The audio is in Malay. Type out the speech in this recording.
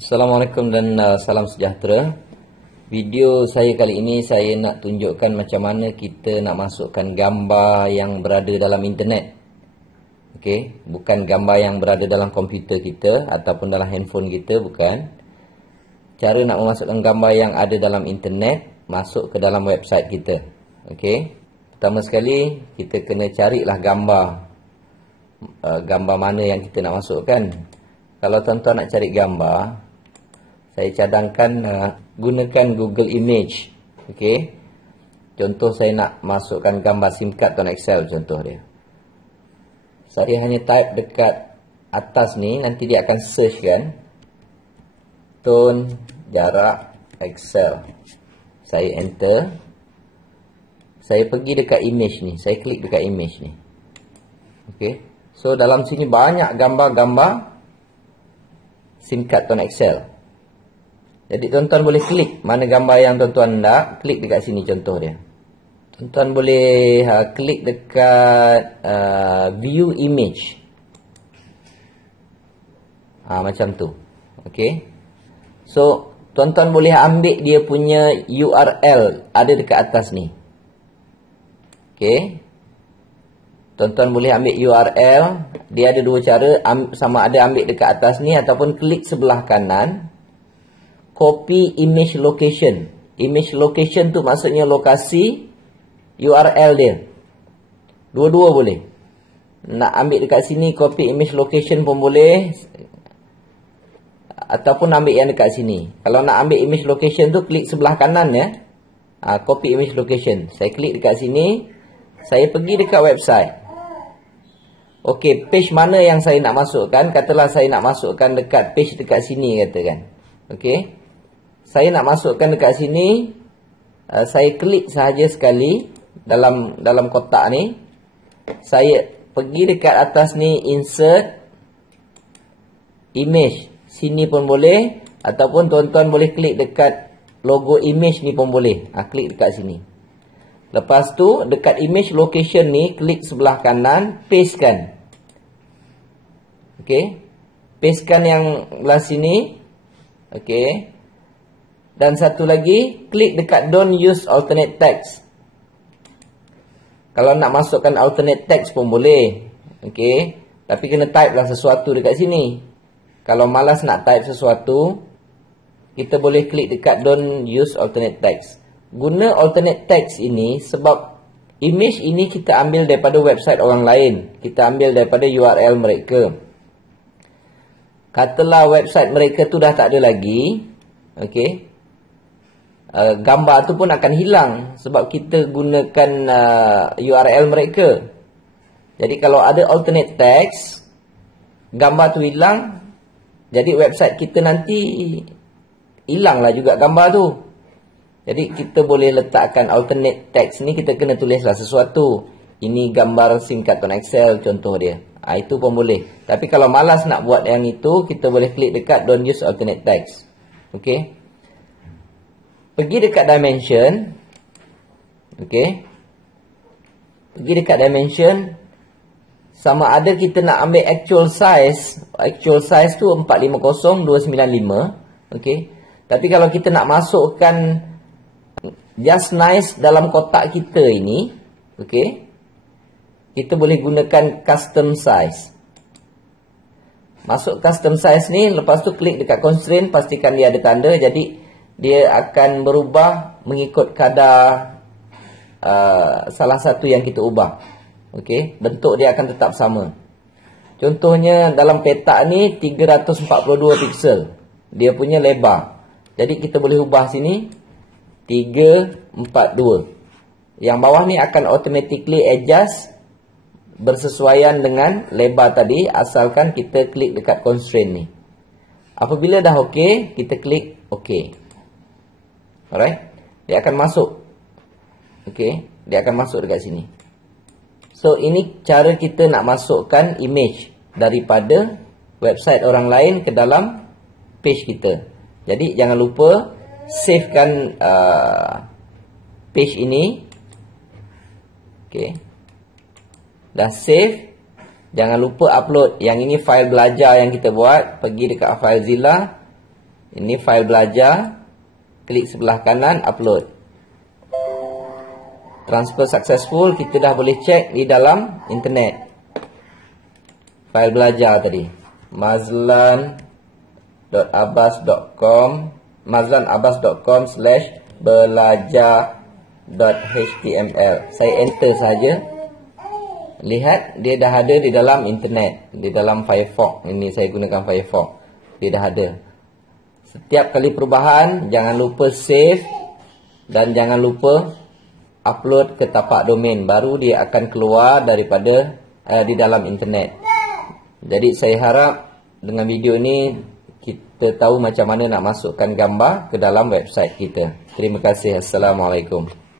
Assalamualaikum dan salam sejahtera. Video saya kali ini saya nak tunjukkan macam mana kita nak masukkan gambar yang berada dalam internet. Okey, bukan gambar yang berada dalam komputer kita ataupun dalam handphone kita, bukan. Cara nak memasukkan gambar yang ada dalam internet masuk ke dalam website kita. Okey. Pertama sekali kita kena carilah gambar mana yang kita nak masukkan. Kalau tuan-tuan nak cari gambar, saya cadangkan gunakan Google Image. Okey. Contoh saya nak masukkan gambar SIM card tuan Excel, contoh dia. Saya hanya type dekat atas ni, nanti dia akan search kan. Tone jarak Excel. Saya enter. Saya pergi dekat image ni, saya klik dekat image ni. Okey. So dalam sini banyak gambar-gambar SIM card tuan Excel. Jadi tuan-tuan boleh klik mana gambar yang tuan-tuan nak, klik dekat sini contoh dia. Tuan-tuan boleh klik dekat view image. Macam tu. Okey. So tuan-tuan boleh ambil dia punya URL ada dekat atas ni. Okey. Tuan-tuan boleh ambil URL. Dia ada dua cara, sama ada ambil dekat atas ni ataupun klik sebelah kanan. Copy image location. Image location tu maksudnya lokasi URL dia. Dua-dua boleh. Nak ambil dekat sini copy image location pun boleh, ataupun ambil yang dekat sini. Kalau nak ambil image location tu klik sebelah kanan ya. Copy image location. Saya klik dekat sini. Saya pergi dekat website. Okey, page mana yang saya nak masukkan? Katalah saya nak masukkan dekat page dekat sini katakan. Okey. Saya nak masukkan dekat sini. Saya klik sahaja sekali dalam kotak ni. Saya pergi dekat atas ni, insert image. Sini pun boleh, ataupun tuan-tuan boleh klik dekat logo image ni pun boleh. Klik dekat sini. Lepas tu dekat image location ni klik sebelah kanan, pastekan. Okey. Pastekan yang belah sini. Okey. Dan satu lagi, klik dekat don't use alternate text. Kalau nak masukkan alternate text pun boleh. Okey. Tapi kena type lah sesuatu dekat sini. Kalau malas nak type sesuatu, kita boleh klik dekat don't use alternate text. Guna alternate text ini sebab image ini kita ambil daripada website orang lain. Kita ambil daripada URL mereka. Katalah website mereka tu dah tak ada lagi. Okey. Gambar tu pun akan hilang sebab kita gunakan URL mereka. Jadi kalau ada alternate text, gambar tu hilang, jadi website kita nanti hilanglah juga gambar tu. Jadi kita boleh letakkan alternate text ni, kita kena tulislah sesuatu. Ini gambar SIM card tuan Excel contoh dia. Itu pun boleh. Tapi kalau malas nak buat yang itu, kita boleh klik dekat don't use alternate text. Okey. Pergi dekat dimension. Okey. Pergi dekat dimension. Sama ada kita nak ambil actual size. Actual size tu 450295. Okey. Tapi kalau kita nak masukkan just nice dalam kotak kita ini, okey, kita boleh gunakan custom size. Masuk custom size ni, lepas tu klik dekat constraint, pastikan dia ada tanda. Jadi dia akan berubah mengikut kadar salah satu yang kita ubah. Okey, bentuk dia akan tetap sama. Contohnya dalam petak ni 342 pixel dia punya lebar. Jadi kita boleh ubah sini 342. Yang bawah ni akan automatically adjust bersesuaian dengan lebar tadi, asalkan kita klik dekat constraint ni. Apabila dah okey, kita klik okey. Alright, dia akan masuk. Okey, dia akan masuk dekat sini. So ini cara kita nak masukkan image daripada website orang lain ke dalam page kita. Jadi jangan lupa savekan page ini. Okey. Dah save. Jangan lupa upload. Yang ini file belajar yang kita buat. Pergi dekat FileZilla. Ini file belajar. Klik sebelah kanan, upload. Transfer successful, kita dah boleh cek di dalam internet. File belajar tadi. mazlanabbas.com/belajar.html. Saya enter saja. Lihat, dia dah ada di dalam internet, di dalam Firefox. Ini saya gunakan Firefox. Dia dah ada. Setiap kali perubahan, jangan lupa save dan jangan lupa upload ke tapak domain. Baru dia akan keluar daripada di dalam internet. Jadi saya harap dengan video ini kita tahu macam mana nak masukkan gambar ke dalam website kita. Terima kasih. Assalamualaikum.